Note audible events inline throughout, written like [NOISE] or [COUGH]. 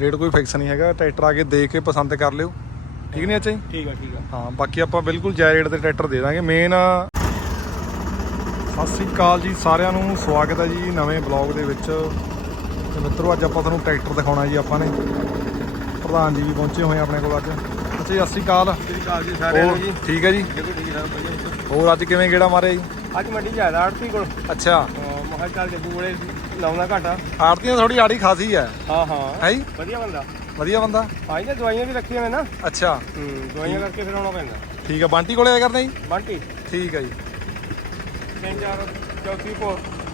Rate ਕੋਈ fix ਨਹੀਂ ਹੈਗਾ ਟਰੈਕਟਰ ਆ ਕੇ ਦੇਖ ਕੇ ਪਸੰਦ ਕਰ ਲਿਓ। ਠੀਕ ਨਹੀਂ ਅੱਛਾ ਜੀ? ਠੀਕ ਆ ਠੀਕ ਆ। ਹਾਂ ਬਾਕੀ ਆਪਾਂ ਬਿਲਕੁਲ ਜਾਇ ਰੇਟ ਤੇ ਟਰੈਕਟਰ ਦੇ ਦਾਂਗੇ। ਮੇਨ ਸਤਿ ਸ੍ਰੀ ਅਕਾਲ ਜੀ ਸਾਰਿਆਂ ਨੂੰ ਸਵਾਗਤ ਹੈ ਜੀ ਨਵੇਂ ਬਲੌਗ ਦੇ ਵਿੱਚ। ਤੇ ਮਿੱਤਰੋ ਅੱਜ ਆਪਾਂ ਤੁਹਾਨੂੰ ਟਰੈਕਟਰ ਦਿਖਾਉਣਾ ਜੀ ਆਪਾਂ ਨੇ। ਪ੍ਰਧਾਨ ਜੀ ਵੀ ਪਹੁੰਚੇ ਹੋਏ ਆਪਣੇ ਕੋਲ ਅੱਜ। ਅੱਛਾ ਜੀ ਸਤਿ ਸ੍ਰੀ ਅਕਾਲ। ਸ੍ਰੀ ਅਕਾਲ ਜੀ ਸਾਰਿਆਂ ਨੂੰ ਹੋਰ ਜੀ। ਠੀਕ ਹੈ ਜੀ? ਦੇਖੋ ਠੀਕ ਠਾਕ ਵਧੀਆ। ਹੋਰ ਅੱਜ ਕਿਵੇਂ ਗੇੜਾ ਮਾਰਿਆ ਜੀ? ਅੱਜ ਮੰਡੀ ਆਇਆ ਆੜਤੀ ਕੋਲ। ਅੱਛਾ। ਮਹਾ ਚੱਲ ਜੱਗੂ ਕੋਲੇ ਲਾਉਣਾ ਘਾਟਾ। ਆੜਤੀਆਂ ਥੋੜੀ ਆੜੀ ਖਾਸੀ ਹੈ। ਹਾਂ ਹਾਂ। ਹੈ ਜੀ? ਵਧੀਆ ਬੰਦਾ। ਵਧੀਆ ਬੰਦਾ? ਆਈ ਨੇ ਦਵਾਈਆਂ ਵੀ ਰੱਖੀਆਂ ਮੈਂ ਨਾ। ਅੱਛਾ। ਹੂੰ ਦਵਾਈਆਂ ਕਰਕੇ ਫਿਰ ਆਉਣਾ ਪੈਂਦਾ। ਠੀਕ ਹੈ ਬੰਟੀ ਕੋਲੇ ਕਰਨਾ ਜੀ? ਬੰਟੀ। ਠੀਕ ਹੈ ਜੀ। ਤਿੰਨ ਚਾਰ ਚੌਥੀ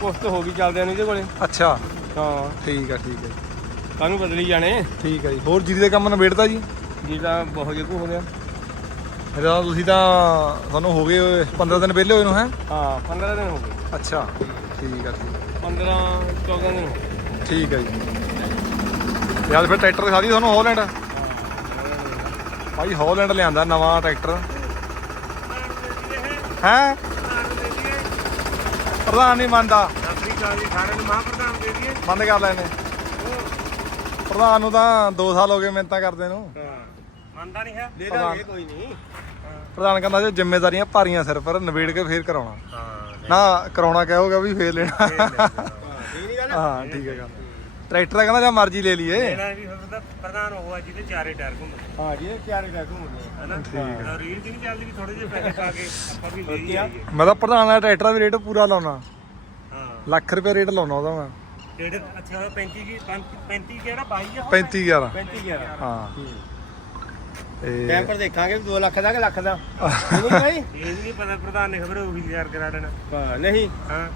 ਪੋਸਟ ਹੋ ਗਈ ਚੱਲਦਿਆਂ ਨੂੰ ਇਹਦੇ ਕੋਲੇ। ਅੱਛਾ। ਹਾਂ। ਠੀਕ ਹੈ ਠੀਕ ਹੈ ਜੀ। ਕਾਹਨੂੰ ਬਦਲੀ ਜਾਣੇ? ਠੀਕ ਹੈ ਜੀ। ਹੋਰ ਜੀਰੀ ਦੇ ਕੰਮ ਨਿਬੇੜਤਾ ਜੀ? ਜੀ ਤਾਂ ਬਹੁਤ ਜਗੂ ਹੋ ਗਿਆ। ਇਹਦਾ ਤੁਸੀਂ ਤਾਂ ਤੁਹਾਨੂੰ ਹੋ ਗਏ 15 ਦਿਨ ਵਿਹਲੇ ਹੋਏ ਨੂੰ ਹੈ? ਹਾਂ 15 ਦਿਨ ਹੋ ਗਏ। ਅੱਛਾ। ਠੀਕ ਆ ਠੀਕ 15 14 ਦਿਨ। ਹੋ ਗਏ ਠੀਕ ਆ ਜੀ। ਅੱਜ ਫਿਰ ਟਰੈਕਟਰ ਦਿਖਾ ਦੀ ਤੁਹਾਨੂੰ ਹਾਲੈਂਡ ਭਾਈ ਹਾਲੈਂਡ ਲਿਆਂਦਾ ਨਵਾਂ ਟਰੈਕਟਰ। ਹੈ? ਪ੍ਰਧਾਨ ਨਹੀਂ ਮੰਨਦਾ। ਸਤਿ ਸ੍ਰੀ ਅਕਾਲ ਜੀ ਸਾਰਿਆਂ ਨੂੰ ਮਹਾਂਪ੍ਰਧਾਨ ਦੇ ਦਈਏ ਬੰਦ ਕਰ ਲੈਨੇ ਪ੍ਰਧਾਨ ਨੂੰ ਤਾਂ 2 ਸਾਲ ਹੋ ਗਏ ਮਿਹਨਤਾਂ ਕਰਦੇ ਨੂੰ। ਹਾਂ ਮੰਨਦਾ ਨਹੀਂ ਹੈ। ਦੇ। ਦਾਂਗੇ ਕੋਈ ਨਹੀਂ ਪ੍ਰਧਾਨ ਕਹਿੰਦਾ ਜੇ ਜ਼ਿੰਮੇਵਾਰੀਆਂ ਭਾਰੀਆਂ ਸਿਰ ਪਰ ਨਿਬੇੜ ਕੇ ਫੇਰ ਕਰਾਉਣਾ। ਹਾਂ। ਨਾ ਕਰਾਉਣਾ ਕਹੋਗਾ ਵੀ ਫੇਰ ਲੈਣਾ। ਠੀਕ ਹਾਂ ਠੀਕ ਹੈ ਗੱਲ। ਟਰੈਕਟਰ ਦਾ ਕਹਿੰਦਾ ਜਾਂ ਮਰਜ਼ੀ ਲੈ ਲਈਏ। ਲੈਣਾ ਵੀ ਹੁੰਦਾ ਪ੍ਰਧਾਨ ਉਹ ਆ ਜਿਹਦੇ ਚਾਰੇ ਟਾਇਰ ਘੁੰਮਦੇ ਹਾਂ ਜੀ ਚਾਰ ਟੈਕ ਹੁੰਦੇ ਹਨਾ ਠੀਕ ਰੀਲ ਦੀ ਨਹੀਂ ਚੱਲਦੀ ਵੀ ਥੋੜੇ ਜਿਹੇ ਪੈਸੇ ਪਾ ਕੇ ਆਪਾਂ ਵੀ ਲੈ ਹੀ ਆਈਏ। ਮੈਂ ਤਾਂ ਪ੍ਰਧਾਨ ਦਾ ਟਰੈਕਟਰ ਦਾ ਵੀ ਰੇਟ ਪੂਰਾ ਲਾਉਣਾ। ਹਾਂ। ਲੱਖ ਰੁਪਏ ਰੇਟ ਲਾਉਣਾ ਉਹਦਾ ਮੈਂ। ਕਿਹੜੇ ਅੱਛਾ 35 ਕੀ 35 ਕਿਹੜਾ? 22 ਆ 35 11 35 ਗਿਆ ਹਾਂ। ਟਾਈਮ ਤੇ ਪਰ ਦੇਖਾਂਗੇ 2 ਲੱਖ ਦਾ ਕਿ ਲੱਖ ਦਾ। ਨਹੀਂ ਭਾਈ ਇਹ ਵੀ ਨਹੀਂ ਪਤਾ ਪ੍ਰਧਾਨ ਨੇ ਖਬਰ ਉਹ ਵੀ ਤਿਆਰ ਕਰਾ ਦੇਣਾ ਹਾਂ ਨਹੀਂ। ਹਾਂ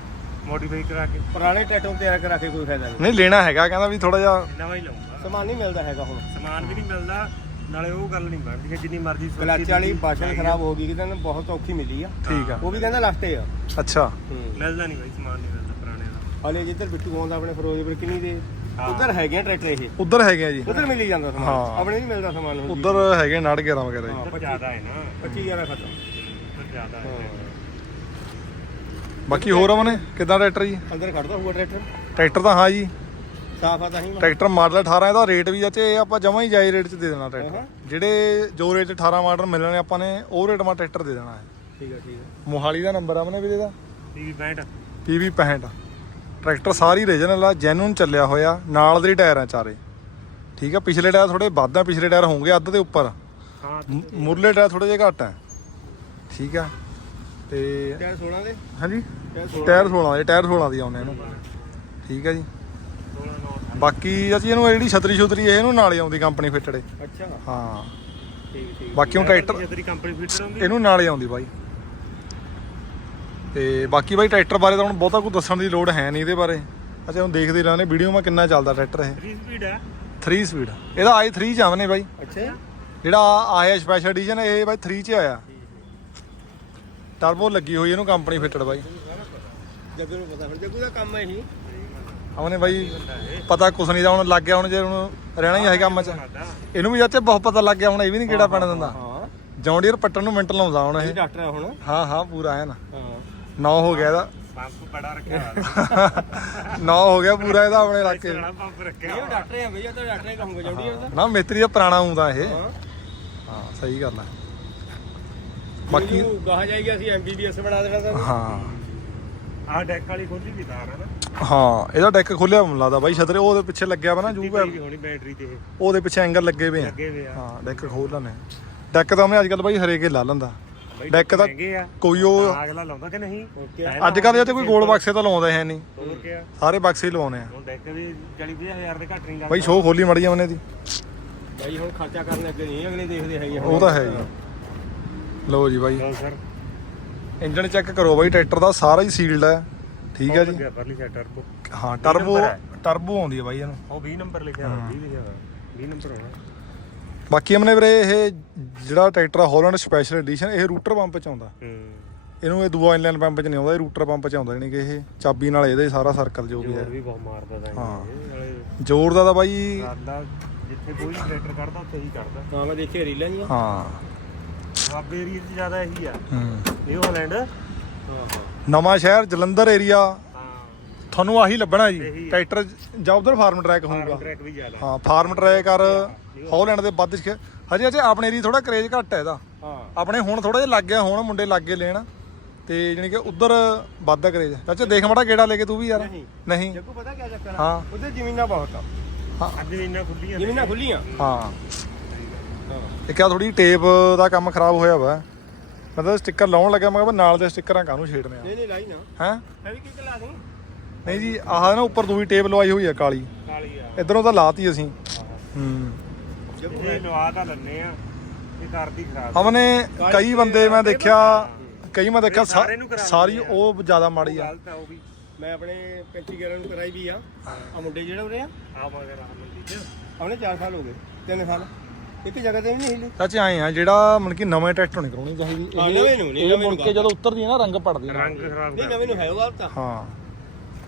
ਮੋਡੀਫਾਈ ਕਰਾ ਕੇ। ਪੁਰਾਣੇ ਟੈਟੋ ਤਿਆਰ ਕਰਾ ਕੇ ਕੋਈ ਫਾਇਦਾ ਨਹੀਂ। ਨਹੀਂ ਲੈਣਾ ਹੈਗਾ ਕਹਿੰਦਾ ਵੀ ਥੋੜਾ ਜਿਹਾ ਨਵਾਂ ਹੀ ਲਾਉਂਗਾ ਸਮਾਨ ਨਹੀਂ ਮਿਲਦਾ ਹੈਗਾ ਹੁਣ। ਸਮਾਨ ਵੀ ਨਹੀਂ ਮਿਲਦਾ ਨਾਲੇ ਉਹ ਗੱਲ ਨਹੀਂ ਬਣਦੀ ਕਿ ਜਿੰਨੀ ਮਰਜ਼ੀ ਸੋਚੀ ਕਲੱਚ ਵਾਲੀ ਬਾਸ਼ਲ ਖਰਾਬ ਹੋ ਗਈ ਕਿਤੇ ਬਹੁਤ ਔਖੀ ਮਿਲੀ ਆ। ਠੀਕ ਆ। ਉਹ ਵੀ ਕਹਿੰਦਾ ਲਾਸਟੇ ਆ। ਅੱਛਾ। ਮਿਲਦਾ ਨਹੀਂ ਬਾਈ ਸਮਾਨ ਨਹੀਂ ਮਿਲਦਾ ਪੁਰਾਣੇ ਦਾ। ਹਲੇ ਜਿੱਧਰ ਬਿੱਟੂ ਆਉਂਦਾ ਆਪਣੇ ਫਿਰੋਜ਼ਪੁਰ ਕਿੰਨੀ ਦੇ। ਉਧਰ ਹੈਗੇ ਆ ਟਰੈਕਟਰ ਇਹ। ਉਧਰ ਹੈਗੇ ਆ ਜੀ। ਉਧਰ ਮਿਲੀ ਜਾਂਦਾ ਸਮਾਨ। ਹਾਂ। ਆਪਣੇ ਨਹੀਂ ਮਿਲਦਾ ਸਮਾਨ ਹੁਣ ਉਧਰ ਹੈਗੇ 9 11 ਵਗੈਰਾ ਜੀ। ਜ਼ਿਆਦਾ ਹੈ ਨਾ। 25 11 ਖਤਮ ਉੱਧਰ ਜ਼ਿਆਦਾ ਹੈ ਬਾਕੀ ਹੋਰ ਆਵਨੇ ਕਿਦਾਂ ਟਰੈਕਟਰ ਜੀ? ਅੰਦਰ ਖੜਦਾ ਹੋਊਗਾ ਟਰੈਕਟਰ। ਟਰੈਕਟਰ ਤਾਂ ਹਾਂ ਜੀ। ਸਾਫ਼ ਆ ਤਾਂ ਹੀ। ਟਰੈਕਟਰ ਮਾਡਲ 18 ਇਹਦਾ ਰੇਟ ਵੀ ਚਾਚੇ ਇਹ ਆਪਾਂ ਜਮਾਂ ਹੀ ਜਾਈ ਰੇਟ 'ਚ ਦੇ ਦੇਣਾ ਟਰੈਕਟਰ। ਜਿਹੜੇ ਜੋ ਰੇਟ 'ਚ 18 ਮਾਡਲ ਮਿਲਣੇ ਆਪਾਂ ਨੇ ਉਹ ਰੇਟ ਮਾ ਟਰੈਕਟਰ ਦੇ ਦੇਣਾ ਹੈ। ਠੀਕ ਆ ਠੀਕ ਆ। ਮੋਹਾਲੀ ਦਾ ਨੰਬਰ ਆ ਆਪਣੇ ਵੀਰੇ ਦਾ ਟੀਵੀ 65 PV 65 ਟਰੈਕਟਰ ਸਾਰੀ ਰੀਜਨਲ ਆ ਜੈਨੂਨ ਚੱਲਿਆ ਹੋਇਆ ਨਾਲ ਦੇ ਟਾਇਰ ਆ ਚਾਰੇ। ਠੀਕ ਆ ਪਿਛਲੇ ਟਾਇਰ ਥੋੜੇ ਵੱਧ ਆ ਪਿਛਲੇ ਟਾਇਰ ਹੋਣਗੇ ਅੱਧ ਦੇ ਉੱਪਰ। ਹਾਂ ਮੁਰਲੇ ਟਾਇਰ ਥੋੜੇ ਜਿਹਾ ਘੱਟ ਆ। ਠੀਕ ਆ ਤੇ ਟਾਇਰ 16 ਦੇ? ਹਾਂਜੀ? ਟਾਇਰ 16 ਟਾਇਰ 16 ਦੇ ਟਾਇਰ 16 ਦੀ ਆਉਣੇ ਇਹਨੂੰ। ਠੀਕ ਆ ਜੀ। 16 9 ਬਾਕੀ ਅਸੀਂ ਇਹਨੂੰ ਇਹ ਜਿਹੜੀ ਛਤਰੀ ਛੁਤਰੀ ਇਹ ਇਹਨੂੰ ਨਾਲ ਆਉਂਦੀ ਕੰਪਨੀ ਫਿੱਟੜੇ ਅੱਛਾ। ਹਾਂ। ਠੀਕ ਠੀਕ। ਬਾਕੀ ਹੁਣ ਟਰੈਕਟਰ ਤੇਰੀ ਕੰਪਨੀ ਫਿੱਟਰ ਹੁੰਦੀ ਇਹਨੂੰ ਨਾਲ ਹੀ ਆਉਂਦੀ ਬਾਈ। ਤੇ ਬਾਕੀ ਬਾਈ ਟਰੈਕਟਰ ਬਾਰੇ ਤਾਂ ਹੁਣ ਬਹੁਤਾ ਕੁਝ ਦੱਸਣ ਦੀ ਲੋੜ ਹੈ ਨਹੀਂ ਇਹਦੇ ਬਾਰੇ। ਅੱਛਾ ਹੁਣ ਦੇਖਦੇ ਰਹਿੰਦੇ ਵੀਡੀਓ ਮਾ ਕਿੰਨਾ ਚੱਲਦਾ ਟਰੈਕਟਰ ਇਹ। 3 ਸਪੀਡ ਹੈ। 3 ਸਪੀਡ ਇਹਦਾ i3 ਜਾਵਨੇ ਬਾਈ। ਅੱਛਾ। ਜਿਹੜਾ ਆਇਆ ਸਪੈਸ਼ਲ ਐਡੀਸ਼ਨ ਇਹ ਬਾਈ 3 ਚ ਆਇਆ। ਟਰਬੋ ਲੱਗੀ ਹੋਈ ਇਹਨੂੰ ਕੰਪਨੀ ਫਿੱਟਡ ਬਾਈ। ਜੱਗੂ ਨੂੰ ਪਤਾ ਫਿਰ ਜੱਗੂ ਦਾ ਕੰਮ ਹੈ ਇਹੀ। ਉਹਨੇ ਬਾਈ ਪਤਾ ਕੁਛ ਨਹੀਂ ਦਾ ਹੁਣ ਲੱਗ ਗਿਆ ਹੁਣ ਜੇ ਹੁਣ ਰਹਿਣਾ ਹੀ ਹੈ ਕੰਮ ਚ। ਇਹਨੂੰ ਵੀ ਚਾਚੇ ਬਹੁਤ ਪਤਾ ਲੱਗ ਗਿਆ ਹੁਣ ਇਹ ਵੀ ਨਹੀਂ ਕਿਹੜਾ ਪੈਣਾ ਦਿੰਦਾ। ਹਾਂ ਜੌਂਡੀਅਰ ਪੱਟਣ ਨੂੰ ਮਿੰਟ ਲਾਉਂਦਾ ਹੁਣ ਇਹ। ਡਾਕਟਰ ਹੁਣ। ਹਾਂ ਹਾਂ ਪੂਰਾ ਹੈ ਨਾ। ਹਾਂ। 9 ਹੋ ਗਿਆ ਇਹਦਾ। ਪੰਪ ਬੜਾ ਰੱਖਿਆ ਹੋਇਆ 9 [LAUGHS] ਹੋ ਗਿਆ ਪੂਰਾ ਇਹਦਾ ਆਪਣੇ ਇਲਾਕੇ 'ਚ। ਪੰਪ ਰੱਖਿਆ ਇਹ ਡਾਕਟਰ ਆ ਭਈਆ ਤਾਂ ਡਾਕਟਰ ਹੀ ਕਹੂੰਗਾ ਜੌਂਡੀ ਉਹਦਾ ਨਾ ਮਿਸਤਰੀ ਦਾ ਪੁਰਾਣਾ ਹੁੰਦਾ ਇਹ। ਹਾਂ। ਹਾਂ ਸਹੀ ਗੱਲ ਹੈ ਬਾਕੀ ਬਾਕੀ ਕਹਾ ਜਾਏਗਾ ਅਸੀਂ ਐਮਬੀਬੀਐਸ ਬਣਾ ਦੇਣਾ ਤਾਂ। ਹਾਂ। ਆਹ ਡੈਕ ਵਾਲੀ ਖੋਲੀ ਵੀ ਤਾਰ ਹੈ ਨਾ? ਹਾਂ ਇਹਦਾ ਡੈਕ ਖੋਲਿਆ ਮੈਨੂੰ ਲੱਗਦਾ ਬਾਈ ਛਤਰੇ ਉਹਦੇ ਪਿੱਛੇ ਲੱਗਿਆ ਵਾ ਨਾ ਜੂ ਜੂਗਾ ਵੀ ਹੋਣੀ ਬੈਟਰੀ ਤੇ ਇਹ। ਉਹਦੇ ਪਿੱਛੇ ਐਂਗਲ ਲੱਗੇ ਵੇ ਆ। ਲੱਗੇ ਆ। ਹਾਂ ਡੈਕ ਖੋਲ ਲੈਣੇ ਡੈਕ ਤਾਂ ਉਹਨੇ ਅੱਜ ਕੱਲ ਬਾਈ ਹਰੇਕੇ ਲਾ ਲੈਂਦਾ। ਬਈ ਡੈਕ ਤਾਂ ਮਹਿੰਗੇ ਆ। ਕੋਈ ਉਹ ਅਗਲਾ ਲਾਉਂਦਾ ਕਿ ਨਹੀਂ? ਅੱਜ ਕੱਲ ਤੇ ਕੋਈ ਗੋਲ ਬਕਸੇ ਤਾਂ ਲਾਉਂਦੇ ਹੈ ਨਹੀਂ। ਹੋਰ ਸਾਰੇ ਬਕਸੇ ਹੀ ਲਵਾਉਣੇ ਆ। ਹੁਣ ਡੈਕ ਵੀ 40 ਹਜ਼ਾਰ ਦੇ ਘੱਟ ਨਹੀਂ ਲੱਗਦਾ। ਬਾਈ ਸ਼ੋਅ ਖੋਲੀ ਮੜੀ ਜਾਵਨੇ ਦੀ। ਭਾਈ ਹੁਣ ਖਰਚਾ ਕਰਨ ਲੱਗੇ ਨਹੀਂ ਅਗਲੇ ਦੇਖਦੇ ਹੈਗੇ ਉਹ ਤਾਂ ਹੈ ਜੀ ਲਓ ਜੀ ਬਾਈ। ਲਓ ਸਰ। ਇੰਜਨ ਚੈੱਕ ਕਰੋ ਬਾਈ ਟਰੈਕਟਰ ਦਾ ਸਾਰਾ ਹੀ ਸੀਲਡ ਹੈ ਠੀਕ ਹੈ ਜੀ। ਪਰਲੀ ਹਾਂ ਟਰਬੋ ਹੈ। ਟਰਬੋ ਆਉਂਦੀ ਹੈ ਬਾਈ ਇਹਨੂੰ। ਉਹ 20 ਨੰਬਰ ਲਿਖਿਆ ਹੋਇਆ 20 ਲਿਖਿਆ ਹੋਇਆ। 20 ਨੰਬਰ ਹੋਣਾ। ਬਾਕੀ ਅਮਨੇ ਵੀਰੇ ਇਹ ਜਿਹੜਾ ਟਰੈਕਟਰ ਆ ਹਾਲੈਂਡ ਸਪੈਸ਼ਲ ਐਡੀਸ਼ਨ ਇਹ ਰੂਟਰ ਪੰਪ ਚ ਆਉਂਦਾ। ਹੂੰ। ਇਹਨੂੰ ਇਹ ਦੂਆ ਇਨਲਾਈਨ ਪੰਪ ਚ ਨਹੀਂ ਆਉਂਦਾ ਇਹ ਰੂਟਰ ਪੰਪ ਚ ਆਉਂਦਾ ਯਾਨੀ ਕਿ ਇਹ ਚਾਬੀ ਨਾਲ ਇਹਦੇ ਸਾਰਾ ਸਰਕਲ ਜੋ ਵੀ ਜੋਰ ਹੈ। ਵੀ ਬਹੁਤ ਮਾਰਦਾ ਤਾਂ ਹਾਂ। ਇਹ ਨਾਲੇ ਜ਼ੋਰ ਦਾ ਤਾਂ ਬਾਈ ਜਿੱਥੇ ਕੋਈ ਟਰੈਕਟਰ ਕੱਢਦਾ ਉੱਥੇ ਹੀ ਕੱਢਦਾ। ਹਾਂ ਮੈਂ ਦੇਖਿਆ ਰੀਲਾਂ ਦੀਆਂ ਹਾਂ। ਬਾਬੇ ਏਰੀਆ 'ਚ ਜ਼ਿਆਦਾ ਇਹੀ ਆ। ਹੂੰ। ਨਿਊ ਹਾਲੈਂਡ ਨਵਾਂ ਸ਼ਹਿਰ ਜਲੰਧਰ ਏਰੀਆ ਤੁਹਾਨੂੰ ਆਹੀ ਲੱਭਣਾ ਜੀ। ਇਹੀ। ਟਰੈਕਟਰ ਜਾਂ ਉਧਰ ਫਾਰਮ ਟਰੈਕ ਹੋਊਗਾ। ਟਰੈਕ ਵੀ ਜ਼ਿਆਦਾ ਹਾਂ ਫਾਰਮ ਟਰੈਕ ਔਰ ਹੌਲੈਂਡ ਦੇ ਵੱਧ ਚ- ਹਜੇ ਅਜੇ ਆਪਣੇ ਏਰੀਏ ਥੋੜਾ ਕਰੇਜ ਘੱਟ ਹੈ ਇਹਦਾ। ਹਾਂ। ਆਪਣੇ ਹੁਣ ਥੋੜਾ ਜਿਹਾ ਲੱਗ ਗਿਆ ਹੁਣ ਮੁੰਡੇ ਲੱਗ ਗਏ ਲੈਣ। ਤੇ ਜਾਣੀ ਕਿ ਉਧਰ ਵੱਧ ਕਰੇਜ। ਚਾਚਾ ਦੇਖ ਮੜਾ ਗੇੜਾ ਲੈ ਕੇ ਤੂੰ ਵੀ ਯਾਰ। ਨਹੀਂ। ਨਹੀਂ। ਜੱਗੂ ਪਤਾ ਕੀ ਚੱਕਰ ਆ? ਹਾਂ। ਉਹਦੇ ਜ਼ਮੀਨਾਂ ਬਹੁਤ ਆ। ਅੱਜ ਜ਼ਮੀਨਾਂ ਖੁੱਲੀਆਂ ਨੇ। ਜ਼ਮੀਨਾਂ ਖੁੱਲੀਆਂ ਹਾਂ। ਇੱਕ ਆ ਥੋੜੀ ਟੇਪ ਦਾ ਕੰਮ ਖਰਾਬ ਹੋਇਆ ਵਾ। ਮਤਲਬ ਸਟicker ਲਾਉਣ ਲੱਗਾ ਮੈਂ ਕਿਹਾ ਨਾਲ ਦੇ ਸਟickਰਾਂ ਕਾਹਨੂੰ ਛੇੜਨੇ ਆ? ਨਹੀਂ ਨਹੀਂ ਲਾਈ ਨਾ। ਹੈ? ਹੈ ਵੀ ਕੀ ਲਾ ਦੂੰ ਨਹੀਂ ਜੀ ਆਹ ਨਾ ਉੱਪਰ ਦੂਈ ਟੇਪ ਲਵਾਈ ਹੋਈ ਆ ਕਾਲੀ। ਕਾਲੀ ਆ। ਇਧਰੋਂ ਤਾਂ ਲਾਤੀ ਅਸੀਂ। ਹੂੰ। ਜੱਗੂ ਇਹ ਲਵਾ ਤਾਂ ਲੈਣੇ ਆ। ਇਹ ਕਰਦੀ ਖਰਾਬ ਹਮਨੇ ਕਈ ਬੰਦੇ ਮੈਂ ਦੇਖਿਆ ਕਈ ਮੈਂ ਦੇਖਿਆ ਸਾਰੇ ਉਹ ਜ਼ਿਆਦਾ ਮਾੜੀ ਆ। ਗਲਤ ਆ ਉਹ ਵੀ। ਮੈਂ ਆਪਣੇ 35 ਗੇਰਾਂ ਨੂੰ ਕਰਾਈ ਵੀ ਆ। ਆ ਮੁੰਡੇ ਜਿਹੜੇ ਉਰੇ ਆ? ਆ ਮਗਰ ਆ ਮੰਡੀ ਚ। ਉਹਨੇ 4 ਸਾਲ ਹੋ ਗਏ 3 ਸਾਲ। ਇੱਕ ਜਗ੍ਹਾ ਤੇ ਵੀ ਨਹੀਂ ਹਿੱਲੀ। ਚਾਚੇ ਆਏ ਆ ਜਿਹੜਾ ਮਨ ਕਿ ਨਵੇਂ ਟਰੈਕਟਰ ਨਹੀਂ ਕਰਾਉਣੀ ਚਾਹੀਦੀ। ਹਾਂ, ਨਵੇਂ ਨੂੰ ਨਹੀਂ, ਇਹ ਨਵੇਂ ਨੂੰ ਕੇ ਜਦੋਂ ਉਤਰਦੀ ਆ ਨਾ ਰੰਗ ਪੜਦੀ ਰੰਗ ਖਰਾਬ ਨਹੀਂ ਨਵੇਂ ਨੂੰ ਹੈ ਉਹ ਗਲਤ ਹਾਂ।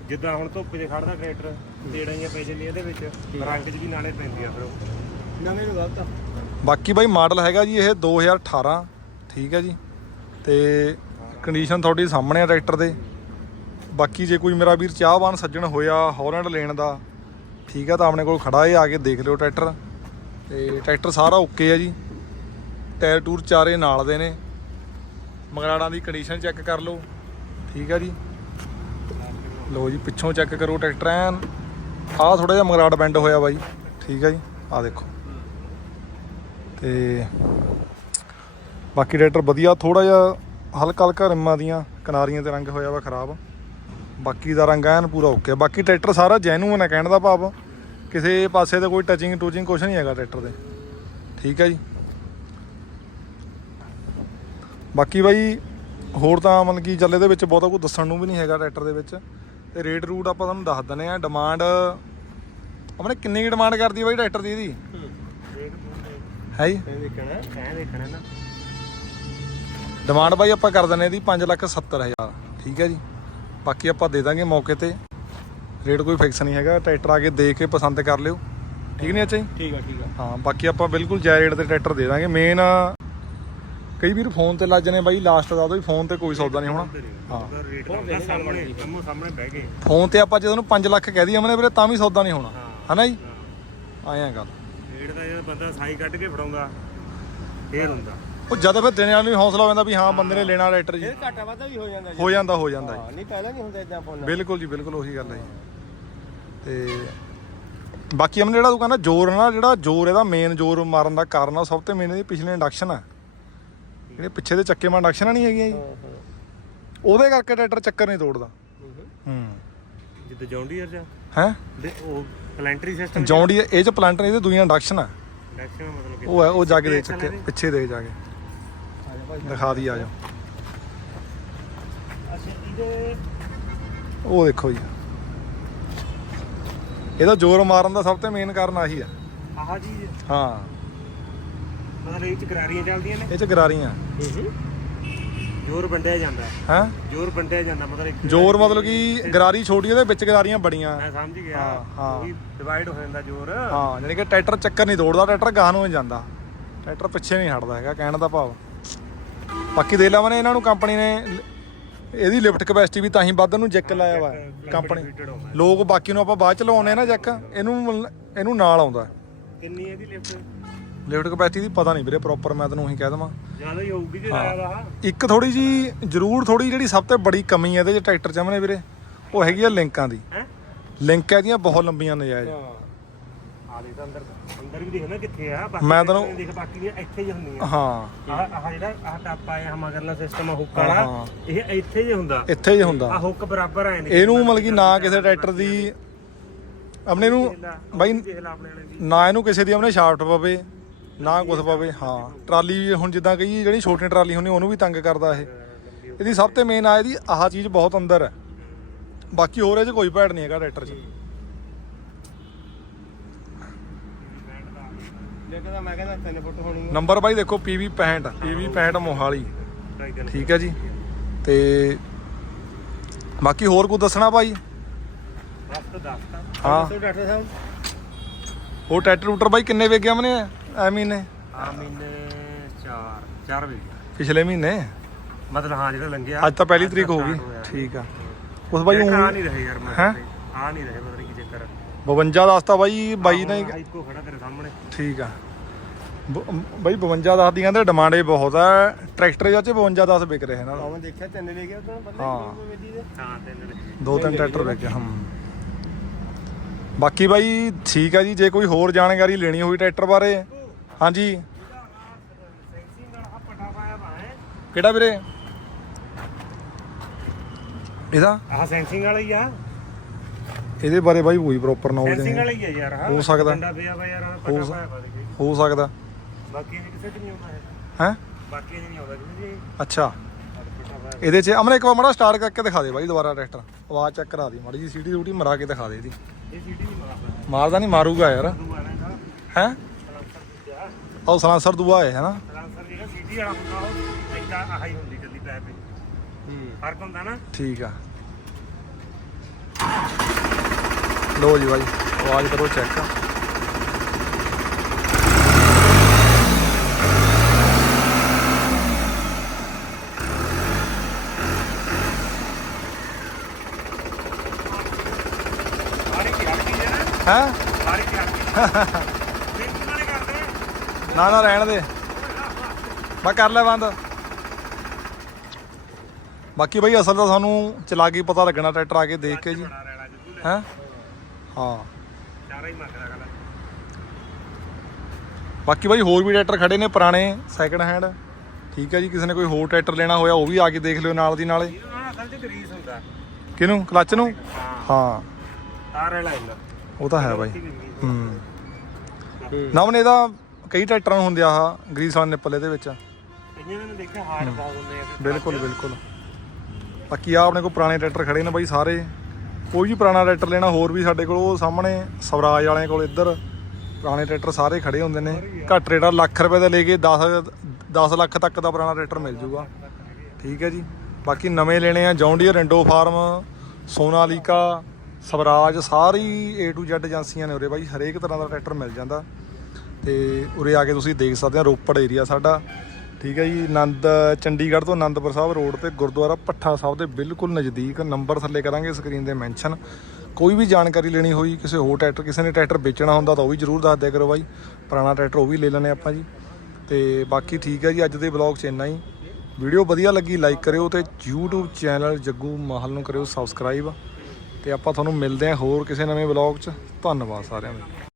ਜਿੱਦਾਂ ਹੁਣ ਧੁੱਪ 'ਚ ਖੜਦਾ ਟਰੈਕਟਰ ਢੇੜਾਂ ਜਿਹੀਆਂ ਪੈ ਜਾਂਦੀਆਂ ਇਹਦੇ ਵਿੱਚ ਰੰਗ 'ਚ ਵੀ ਨਾਲੇ ਪੈਂਦੀਆਂ ਫਿਰ ਉਹ। ਨਵੇਂ ਨੂੰ ਗਲਤ ਆ। ਬਾਕੀ ਬਾਈ ਮਾਡਲ ਹੈਗਾ ਜੀ ਇਹ 2018 ਠੀਕ ਹੈ ਜੀ। ਤੇ ਕੰਡੀਸ਼ਨ ਤੁਹਾਡੀ ਸਾਹਮਣੇ ਆ ਟਰੈਕਟਰ ਦੇ। ਬਾਕੀ ਜੇ ਕੋਈ ਮੇਰਾ ਵੀਰ ਚਾਹਵਾਨ ਸੱਜਣ ਹੋਇਆ ਹੌਲੈਂਡ ਲੈਣ ਦਾ ਠੀਕ ਹੈ ਤਾਂ ਆਪਣੇ ਕੋਲ ਖੜਾ ਹੈ ਆ ਕੇ ਦੇਖ ਲਿਓ ਟਰੈਕਟਰ। ਤੇ ਟਰੈਕਟਰ ਸਾਰਾ ਓਕੇ ਹੈ ਜੀ। ਟਾਇਰ ਟੂਰ ਚਾਰੇ ਨਾਲ ਦੇ ਨੇ। ਮਗਰਾੜਾਂ ਦੀ ਕੰਡੀਸ਼ਨ ਚੈੱਕ ਕਰ ਲਓ ਠੀਕ ਹੈ ਜੀ। ਲਓ ਜੀ, ਪਿੱਛੋਂ ਚੈੱਕ ਕਰੋ ਟਰੈਕਟਰ ਐਨ। ਆਹ ਥੋੜਾ ਜਿਹਾ ਮਗਰਾੜ ਬੈਂਡ ਹੋਇਆ ਬਾਈ। ਠੀਕ ਹੈ ਜੀ, ਆਹ ਦੇਖੋ। ਤੇ ਬਾਕੀ ਟਰੈਕਟਰ ਵਧੀਆ ਥੋੜਾ ਜਿਹਾ ਹਲਕਾ ਹਲਕਾ ਰਿਮਾਂ ਦੀਆਂ, ਕਿਨਾਰੀਆਂ ਤੇ ਰੰਗ ਹੋਇਆ ਵਾ ਖਰਾਬ। ਬਾਕੀ ਦਾ ਰੰਗ ਐਨ ਪੂਰਾ ਓਕੇ ਬਾਕੀ ਟਰੈਕਟਰ ਸਾਰਾ ਜੈਨੂਨ ਹੈ ਕਹਿਣ ਦਾ ਭਾਵ। ਕਿਸੇ ਪਾਸੇ ਤੇ ਕੋਈ ਟਚਿੰਗ ਟੂਚਿੰਗ ਕੁਝ ਨਹੀਂ ਹੈਗਾ ਟਰੈਕਟਰ ਦੇ ਠੀਕ ਹੈ ਜੀ। ਬਾਕੀ ਬਾਈ, ਹੋਰ ਤਾਂ ਮਤਲਬ ਕਿ ਚੱਲ ਦੇ ਵਿੱਚ ਬਹੁਤਾ ਕੁਝ ਦੱਸਣ ਨੂੰ ਵੀ ਨਹੀਂ ਹੈਗਾ ਟਰੈਕਟਰ ਦੇ ਵਿੱਚ। ਤੇ ਰੇਟ ਰੂਟ ਆਪਾਂ ਤੁਹਾਨੂੰ ਦੱਸ ਦਿੰਦੇ ਆ ਡਿਮਾਂਡ ਆਪਣੇ ਕਿੰਨੀ ਕੀ ਡਿਮਾਂਡ ਕਰਦੀ ਹੈ ਬਾਈ ਟਰੈਕਟਰ ਦੀ ਇਹਦੀ? ਹੈ ਜੀ? ਦੇਖਣਾ ਕਹਿ ਦੇਖਣਾ ਨਾ ਡਿਮਾਂਡ ਬਾਈ ਆਪਾਂ ਕਰ ਦਿੰਨੇ ਇਹਦੀ 5 ਲੱਖ 70 ਹਜ਼ਾਰ। ਠੀਕ ਹੈ ਜੀ? ਬਾਕੀ ਆਪਾਂ ਦੇ ਦਾਂਗੇ ਮੌਕੇ ਤੇ। ਰੇਟ ਕੋਈ ਫਿਕਸ ਨਹੀਂ ਹੈਗਾ। ਟਰੈਕਟਰ ਆ ਕੇ ਦੇਖ ਕੇ ਪਸੰਦ ਕਰ ਲਿਓ। ਠੀਕ ਨਹੀਂ ਅੱਛਾ ਜੀ? ਠੀਕ ਆ ਠੀਕ ਆ। ਹਾਂ ਬਾਕੀ ਆਪਾਂ ਬਿਲਕੁਲ ਜਾਇ ਰੇਟ ਤੇ ਟਰੈਕਟਰ ਦੇ ਦਾਂਗੇ। ਮੇਨ ਕਈ ਵੀਰ ਫੋਨ ਤੇ ਲੱਜ ਨੇ ਬਾਈ ਲਾਸਟ ਦਾ ਵੀ ਫੋਨ ਤੇ ਕੋਈ ਸੌਦਾ ਨਹੀਂ ਹੋਣਾ। ਹਾਂ। ਉਹਦਾ ਰੇਟ ਦਾ ਸਾਹਮਣੇ ਕੰਮੋ ਸਾਹਮਣੇ ਬਹਿ ਗਏ। ਫੋਨ ਤੇ ਆਪਾਂ ਜਦੋਂ ਉਹਨੂੰ 5 ਲੱਖ ਕਹਿ ਦਈਏ ਮਨੇ ਵੀਰੇ ਤਾਂ ਵੀ ਸੌਦਾ ਨਹੀਂ ਹੋਣਾ। ਹਨਾ ਜੀ? ਆਇਆ ਗੱਲ। ਰੇਟ ਦਾ ਜਦ ਬੰਦਾ ਸਾਈ ਕੱਢ ਕੇ ਫੜਾਉਂਦਾ ਫੇਰ ਹੁੰਦਾ। ਉਹ ਜਦ ਫਿਰ ਦੇਣੇ ਵਾਲੇ ਨੂੰ ਵੀ ਹੌਸਲਾ ਹੋ ਜਾਂਦਾ ਵੀ ਹਾਂ ਬੰਦੇ ਨੇ ਲੈਣਾ ਟਰੈਕਟਰ ਜੀ। ਇਹ ਘਾਟਾ ਵਾਧਾ ਵੀ ਹੋ ਜਾਂਦਾ ਜੀ। ਹੋ ਜਾਂਦਾ ਹੋ ਜਾਂਦਾ ਜੀ। ਹਾਂ ਨਹੀਂ ਪਹਿਲਾਂ ਨਹੀਂ ਹੁੰਦਾ ਇਦਾਂ ਪਾਉਣਾ ਬਿਲਕੁਲ ਜੀ ਬਿਲਕੁਲ ਉਹੀ ਗੱਲ ਹੈ ਜੀ। ਤੇ ਬਾਕੀ ਅਮਨ ਜਿਹੜਾ ਤੂੰ ਕਹਿੰਦਾ ਜ਼ੋਰ ਨਾ ਜਿਹੜਾ ਜ਼ੋਰ ਇਹਦਾ ਮੇਨ ਜ਼ੋਰ ਮਾਰਨ ਦਾ ਕਾਰਨ ਆ ਸਭ ਤੋਂ ਮੇਨ ਇਹਦੀ ਪਿਛਲੇ ਇੰਡਕਸ਼ਨ ਆ। ਜਿਹੜੇ ਪਿੱਛੇ ਦੇ ਚੱਕੇ ਮਾ ਇੰਡਕਸ਼ਨਾਂ ਨਹੀਂ ਹੈਗੀਆਂ ਜੀ। ਹਾਂ ਹਾਂ। ਉਹਦੇ ਕਰਕੇ ਟਰੈਕਟਰ ਚੱਕਰ ਨਹੀਂ ਤੋੜਦਾ। ਹੂੰ। ਜਿੱਦ ਜੌਂਡੀਅਰ ਚ ਹੈ? ਦੇ ਉਹ ਪਲੈਂਟਰੀ ਸਿਸਟਮ ਜੌਂਡੀ ਇਹ ਚ ਪਲਾਂਟਰ ਇਹਦੇ ਦੂਈਆਂ ਇੰਡਕਸ਼ਨ ਆ। ਮੈਕਸਿਮਮ ਮਤਲਬ ਕਿ ਉਹ ਹੈ ਉਹ ਜਾ ਕੇ ਦੇ ਚੱਕੇ ਪਿੱਛੇ ਦੇ ਜਾ ਕੇ। ਜਾ ਦਿਖਾ ਦੀ ਆ ਜਾ। ਅੱਛਾ ਇਹਦੇ ਉਹ ਦੇਖੋ ਜੀ। ਇਹਦਾ ਜ਼ੋਰ ਮਾਰਨ ਦਾ ਸਭ ਤੋਂ ਮੇਨ ਕਾਰਨ ਆਹੀ ਆ। ਆਹ ਜੀ। ਹਾਂ। ਮਤਲਬ ਇਹ ਚ ਗਰਾਰੀਆਂ ਚੱਲਦੀਆਂ ਨੇ। ਇਹ ਚ ਗਰਾਰੀਆਂ। ਜ਼ੋਰ ਵੰਡਿਆ ਜਾਂਦਾ। ਹੈ? ਜ਼ੋਰ ਵੰਡਿਆ ਜਾਂਦਾ ਮਤਲਬ ਇੱਕ ਜ਼ੋਰ ਮਤਲਬ ਕਿ ਗਰਾਰੀ ਛੋਟੀ ਉਹਦੇ ਵਿੱਚ ਗਰਾਰੀਆਂ ਬੜੀਆਂ। ਮੈਂ ਸਮਝ ਗਿਆ। ਹਾਂ। ਉਹੀ ਡਿਵਾਈਡ ਹੋ ਜਾਂਦਾ ਜ਼ੋਰ। ਹਾਂ ਯਾਨੀ ਕਿ ਟਰੈਕਟਰ ਚੱਕਰ ਨਹੀਂ ਤੋੜਦਾ ਟਰੈਕਟਰ ਗਾਹ ਨੂੰ ਜਾਂਦਾ। ਟਰੈਕਟਰ ਪਿੱਛੇ ਨਹੀਂ ਹਟਦਾ ਹੈਗਾ ਕਹਿਣ ਦਾ ਭਾਵ। ਬਾਕੀ ਦੇ ਲਾਵਾਂ ਇਹਨਾਂ ਨੂੰ ਕੰਪਨੀ ਨੇ ਲ- ਇਹਦੀ ਲਿਫਟ ਕਪੈਸਿਟੀ ਵੀ ਤਾਂ ਹੀ ਵੱਧ ਨੂੰ ਜੈਕ ਲਾਇਆ ਵਾ ਕੰਪਨੀ। ਲੋਕ ਬਾਕੀ ਨੂੰ ਆਪਾਂ ਬਾਅਦ ਚ ਲਵਾਉਂਦੇ ਆ ਨਾ ਜੈਕ ਇਹਨੂੰ ਇਹਨੂੰ ਨਾਲ ਆਉਂਦਾ। ਕਿੰਨੀ ਇਹਦੀ ਲਿਫਟ? ਲਿਫਟ ਕਪੈਸਿਟੀ ਦੀ ਪਤਾ ਨਹੀਂ ਵੀਰੇ ਪ੍ਰੋਪਰ ਮੈਂ ਤੈਨੂੰ ਉਹੀ ਕਹਿ ਦਵਾਂ। ਜ਼ਿਆਦਾ ਹੀ ਹੋਊਗੀ ਜੇ ਲਾਇਆ ਵਾ। ਇੱਕ ਥੋੜੀ ਜੀ ਜ਼ਰੂਰ ਥੋੜੀ ਜਿਹੜੀ ਸਭ ਤੋਂ ਬੜੀ ਕਮੀ ਹੈ ਇਹਦੇ ਚ ਟਰੈਕਟਰ ਚ ਮਨੇ ਵੀਰੇ ਉਹ ਹੈਗੀ ਆ ਲਿੰਕਾਂ ਦੀ। ਹੈ? ਲਿੰਕ ਇਹਦੀਆਂ ਬਹੁਤ ਲੰਬੀਆਂ ਨਜਾਇਜ਼। ਹਾਂ। ਆ ਦੇ ਤਾਂ ਅੰਦਰ ਅੰਦਰ ਵੀ ਦੇਖ ਨਾ ਕਿੱਥੇ ਆ ਬਾਕੀ ਮੈਂ ਤੈਨੂੰ- ਦੇਖ ਬਾਕੀ ਦੀਆਂ ਇੱਥੇ ਹੀ ਹੁੰਦੀਆਂ। ਹਾਂ। ਆਹ ਜਿਹੜਾ ਆਹ ਟਾਪਾ ਆ ਮਗਰਲਾ ਸਿਸਟਮ ਹੁੱਕ ਹਾਂ, ਵਾਲਾ ਹਾਂ। ਇਹ ਇੱਥੇ ਜੇ ਹੁੰਦਾ। ਇੱਥੇ ਹੀ ਹੁੰਦਾ। ਆ ਹੁੱਕ ਬਰਾਬਰ ਆਏ ਨੇ ਇਹਨੂੰ ਮਤਲਬ ਕਿ ਨਾ ਕਿਸੇ ਟਰੈਕਟਰ ਦੀ ਆਪਣੇ ਨੂੰ ਬਾਈ ਨਾ ਇਹਨੂੰ ਕਿਸੇ ਦੀ ਆਪਣੇ ਸ਼ਾਫਟ ਪਵੇ। ਨਾ ਕੁਛ ਪਵੇ ਹਾਂ। ਟਰਾਲੀ ਹੁਣ ਜਿੱਦਾਂ ਕਹੀ ਜਿਹੜੀ ਛੋਟੀ ਟਰਾਲੀ ਹੁੰਦੀ ਉਹਨੂੰ ਵੀ ਤੰਗ ਕਰਦਾ ਇਹ। ਇਹਦੀ ਸਭ ਤੋਂ ਮੇਨ ਆ ਇਹਦੀ ਆਹ ਚੀਜ਼ ਬਹੁਤ ਅੰਦਰ ਹੈ। ਬਾਕੀ ਹੋਰ ਇਹ 'ਚ ਕੋਈ ਭੈੜ ਨਹੀਂ ਹੈਗਾ ਟਰੈਕਟਰ 'ਚ। ਦੇਖਦਾ ਮੈਂ ਕਹਿੰਦਾ 3 ਫੁੱਟ ਹੋਣੀ ਆ। ਨੰਬਰ ਬਾਈ ਦੇਖੋ PV 65 PV 65 ਮੋਹਾਲੀ। ਠੀਕ ਹੈ ਜੀ। ਤੇ ਬਾਕੀ ਹੋਰ ਕੁਝ ਦੱਸਣਾ ਭਾਈ ਬਸ ਤਾਂ ਦੱਸਤਾ ਹਾਂ ਉਹ ਟਰੈਕਟਰ ਰੂਟਰ ਬਾਈ ਕਿੰਨੇ ਵੇਗਿਆ ਮਨੇ ਐ ਮਹੀਨੇ? ਆ ਮਹੀਨੇ 4 4 ਵਜੇ ਪਿਛਲੇ ਮਹੀਨੇ? ਮਤਲਬ ਹਾਂ ਜਿਹੜਾ ਲੰਘਿਆ। ਅੱਜ ਤਾਂ ਪਹਿਲੀ ਤਰੀਕ ਹੋ ਗਈ। ਠੀਕ ਆ। ਉਸ ਬਾਈ ਆ ਨਹੀਂ ਰਹੇ ਯਾਰ ਮੈਂ ਹੈਂ? ਆ ਨਹੀਂ ਰਹੇ ਪਤਾ ਨਹੀਂ ਕੀ ਚੱਕਰ 52 ਦੱਸਤਾ ਬਾਈ ਬਾਈ ਨੇ ਆਹ ਇੱਕੋ ਖੜਾ ਤੇਰੇ ਸਾਹਮਣੇ। ਠੀਕ ਆ। ਬ- ਬਾਈ 52 ਦੱਸ ਦੀਆਂ ਤੇ ਡਿਮਾਂਡ ਇਹ ਬਹੁਤ ਆ। ਟਰੈਕਟਰ ਚਾਚੇ 52 10 ਵਿਕ ਰਹੇ ਨਾਲ ਆਵਾਂ ਦੇਖਿਆ ਤਿੰਨ ਲੈ ਗਿਆ ਤਾਂ ਬੰਦੇ ਹਾਂ। ਦੇ ਹਾਂ ਤਿੰਨ ਨੇ ਦੋ ਤਿੰਨ ਟਰੈਕਟਰ ਵਿਕ ਗਏ ਹਮ। ਬਾਕੀ ਬਾਈ ਠੀਕ ਆ ਜੀ ਜੇ ਕੋਈ ਹੋਰ ਜਾਣਕਾਰੀ ਲੈਣੀ ਹੋਈ ਟਰੈਕਟਰ ਬਾਰੇ ਹਾਂਜੀ। ਕਿਹੜਾ ਵੀਰੇ? ਇਹਦਾ? ਆਹ ਸੈਂਸਿੰਗ ਵਾਲਾ ਹੀ ਆ। ਇਹਦੇ ਬਾਰੇ ਬਾਈ ਕੋਈ ਪ੍ਰੋਪਰ ਨੌਲੇਜ ਸੈਂਸਿੰਗ ਵਾਲਾ ਹੀ ਆ ਯਾਰ ਹੋ ਸਕਦਾ। ਡੰਡਾ ਪਿਆ ਵਾ ਯਾਰ ਆਹ ਹੋ ਪਟਾ ਸਕ- ਪਾਇਆ ਵਾ ਦੇਖੀ ਹੋ ਸਕਦਾ। ਬਾਕੀ ਇਹ ਕਿਸੇ ਚ ਨਹੀਂ ਆਉਂਦਾ ਹੈ ਹੈ? ਬਾਕੀ ਇਹ ਨਹੀਂ ਆਉਂਦਾ ਚ ਅੱਛਾ। ਇਹਦੇ 'ਚ ਅਮਨ ਇੱਕ ਵਾਰ ਮੜਾ ਸਟਾਰਟ ਕਰਕੇ ਦਿਖਾ ਦੇ ਬਾਈ ਦੁਬਾਰਾ ਟਰੈਕਟਰ। ਆਵਾਜ਼ ਚੈੱਕ ਕਰਾ ਦੀ ਮਾੜੀ ਜੀ ਸੀਟੀ ਰੂਟੀ ਮਰਾ ਕੇ ਦਿਖਾ ਦੇ ਇਹਦੀ। ਇਹ ਸੀਟੀ ਨਹੀਂ ਮਾਰਦਾ। ਮਾਰਦਾ ਨਹੀਂ ਮਾਰੂਗਾ ਯਾਰ। ਹੈ? ਉਹ ਸਲਾਂਸਰ ਦੁਆ ਹੈ ਹਨਾ ਸਲਾਂਸਰ ਜਿਹੜਾ ਸੀਟੀ ਵਾਲਾ ਹੁੰਦਾ ਉਹ ਏਦਾਂ ਆਹ ਹੀ ਹੁੰਦੀ ਜਲਦੀ ਪੈਪ ਵਿੱਚ। ਹੂੰ। ਫ਼ਰਕ ਹੁੰਦਾ ਨਾ? ਠੀਕ ਆ। ਲੋ ਜੀ ਬਾਈ ਆਵਾਜ਼ ਕਰੋ ਚੈੱਕ ਸਾਰੀ ਕੀ ਹੱਟੀ ਹੈ ਨਾ? ਹੈ? ਸਾਰੀ ਕੀ ਹੱਟੀ ਬਿੰਦ ਨਾਲੇ ਕਰਦੇ ਨਾ ਨਾ ਰਹਿਣ ਦੇ। ਮੈਂ ਕਰ ਲੈ ਬੰਦ। ਬਾਕੀ ਬਾਈ ਅਸਲ ਤਾਂ ਸਾਨੂੰ ਚਲਾ ਕੇ ਹੀ ਪਤਾ ਲੱਗਣਾ ਟਰੈਕਟਰ ਆ ਕੇ ਦੇਖ ਕੇ ਜੀ। ਹੈ? ਹਾਂ। ਚਾਰਾ ਹੀ ਮੰਗਦਾ ਗੱਲ ਬਾਕੀ ਬਾਈ ਹੋਰ ਵੀ ਟਰੈਕਟਰ ਖੜੇ ਨੇ ਪੁਰਾਣੇ ਸੈਕੰਡ ਹੈਂਡ ਠੀਕ ਹੈ ਜੀ ਕਿਸੇ ਨੇ ਕੋਈ ਹੋਰ ਟਰੈਕਟਰ ਲੈਣਾ ਹੋਇਆ ਉਹ ਵੀ ਆ ਕੇ ਦੇਖ ਲਿਓ ਨਾਲ ਦੀ ਨਾਲੇ। ਕਿਹਨੂੰ? ਕਲੱਚ ਨੂੰ? ਹਾਂ। ਰੈਲਾ ਇੰਨਾ ਉਹ ਤਾਂ ਹੈ ਬਾਈ। ਹੈ। ਨਵਨ ਇਹਦਾ ਕਈ ਟਰੈਕਟਰਾਂ ਨੂੰ ਹੁੰਦੇ ਆ ਆਹ ਗਰੀਸ ਵਾਲਾ ਨਿੱਪਲ ਇਹਦੇ ਵਿੱਚ। ਕਈਆਂ ਨੇ ਮੈਂ ਦੇਖਿਆ ਹਾਰਡ ਬਹੁਤ ਹੁੰਦੇ ਆ ਫਿਰ। ਬਿਲਕੁਲ ਬਿਲਕੁਲ। ਬਾਕੀ ਆ ਆਪਣੇ ਕੋਲ ਪੁਰਾਣੇ ਟਰੈਕਟਰ ਖੜੇ ਨੇ ਬਾਈ ਸਾਰੇ। ਕੋਈ ਵੀ ਪੁਰਾਣਾ ਟਰੈਕਟਰ ਲੈਣਾ ਹੋਰ ਵੀ ਸਾਡੇ ਕੋਲ ਉਹ ਸਾਹਮਣੇ ਸਵਰਾਜ ਵਾਲਿਆਂ ਕੋਲ ਇੱਧਰ। ਪੁਰਾਣੇ ਟਰੈਕਟਰ ਸਾਰੇ ਖੜੇ ਹੁੰਦੇ ਨੇ। ਘੱਟ ਰੇਟ ਲੱਖ ਰੁਪਏ ਦਾ ਲੈ ਕੇ 10 10 ਲੱਖ ਤੱਕ ਦਾ ਪੁਰਾਣਾ ਟਰੈਕਟਰ ਮਿਲ ਜੂਗਾ। ਠੀਕ ਹੈ ਜੀ। ਬਾਕੀ ਨਵੇਂ ਲੈਣੇ ਆ John Deere Indo Farm Sonalika Swaraj sorry A to Z ਏਜੰਸੀਆਂ ਨੇ ਉਰੇ ਬਾਈ ਹਰੇਕ ਤਰ੍ਹਾਂ ਦਾ ਟਰੈਕਟਰ ਮਿਲ ਜਾਂਦਾ। ਤੇ ਉਰੇ ਆ ਕੇ ਤੁਸੀਂ ਦੇਖ ਸਕਦੇ ਹੋ ਰੋਪੜ ਏਰੀਆ ਸਾਡਾ। ਠੀਕ ਹੈ ਜੀ ਆਨੰਦ ਚੰਡੀਗੜ੍ਹ ਤੋਂ ਆਨੰਦਪੁਰ ਸਾਹਿਬ ਰੋਡ ਤੇ ਗੁਰਦੁਆਰਾ ਭੱਠਾ ਸਾਹਿਬ ਦੇ ਬਿਲਕੁਲ ਨਜ਼ਦੀਕ ਨੰਬਰ ਥੱਲੇ ਕਰਾਂਗੇ ਸਕਰੀਨ ਤੇ ਮੈਂਸ਼ਨ ਕੋਈ ਵੀ ਜਾਣਕਾਰੀ ਲੈਣੀ ਹੋਈ, ਕਿਸੇ ਹੋਰ ਟਰੈਕਟਰ ਕਿਸੇ ਨੇ ਟਰੈਕਟਰ ਵੇਚਣਾ ਹੁੰਦਾ ਤਾਂ ਉਹ ਵੀ ਜਰੂਰ ਦੱਸ ਦਿਆ ਕਰੋ ਬਾਈ। ਪੁਰਾਣਾ ਟਰੈਕਟਰ ਉਹ ਵੀ ਲੈ ਲੈਣੇ ਆਪਾਂ ਜੀ। ਤੇ ਬਾਕੀ ਠੀਕ ਹੈ ਜੀ, ਅੱਜ ਦੇ ਵਲੌਗ 'ਚ ਇੰਨਾ ਹੀ। ਵੀਡੀਓ ਵਧੀਆ ਲੱਗੀ ਲਾਈਕ ਕਰਿਓ ਤੇ YouTube ਚੈਨਲ ਜੱਗੂ ਮਾਹਲ ਨੂੰ ਕਰਿਓ ਸਬਸਕ੍ਰਾਈਬ ਤੇ ਆਪਾਂ ਤੁਹਾਨੂੰ ਮਿਲਦੇ ਹਾਂ ਹੋਰ ਕਿਸੇ ਨਵੇਂ ਵਲੌਗ 'ਚ। ਧੰਨਵਾਦ ਸਾਰਿਆਂ ਦਾ।